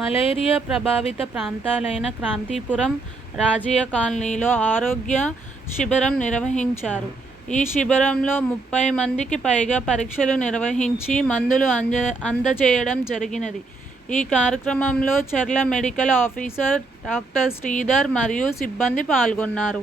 Malaria ప్రభావిత ప్రాంతాలైన క్రాంతిపురం రాజీయ కాలనీలో ఆరోగ్య శిబిరం నిర్వహించారు. ఈ శిబిరంలో ముప్పై మందికి పైగా పరీక్షలు నిర్వహించి మందులు అంద అందజేయడం జరిగినది. ఈ కార్యక్రమంలో Charla medical officer doctor Sridhar మరియు సిబ్బంది పాల్గొన్నారు.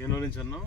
ఏ నుంచి అన్నావు?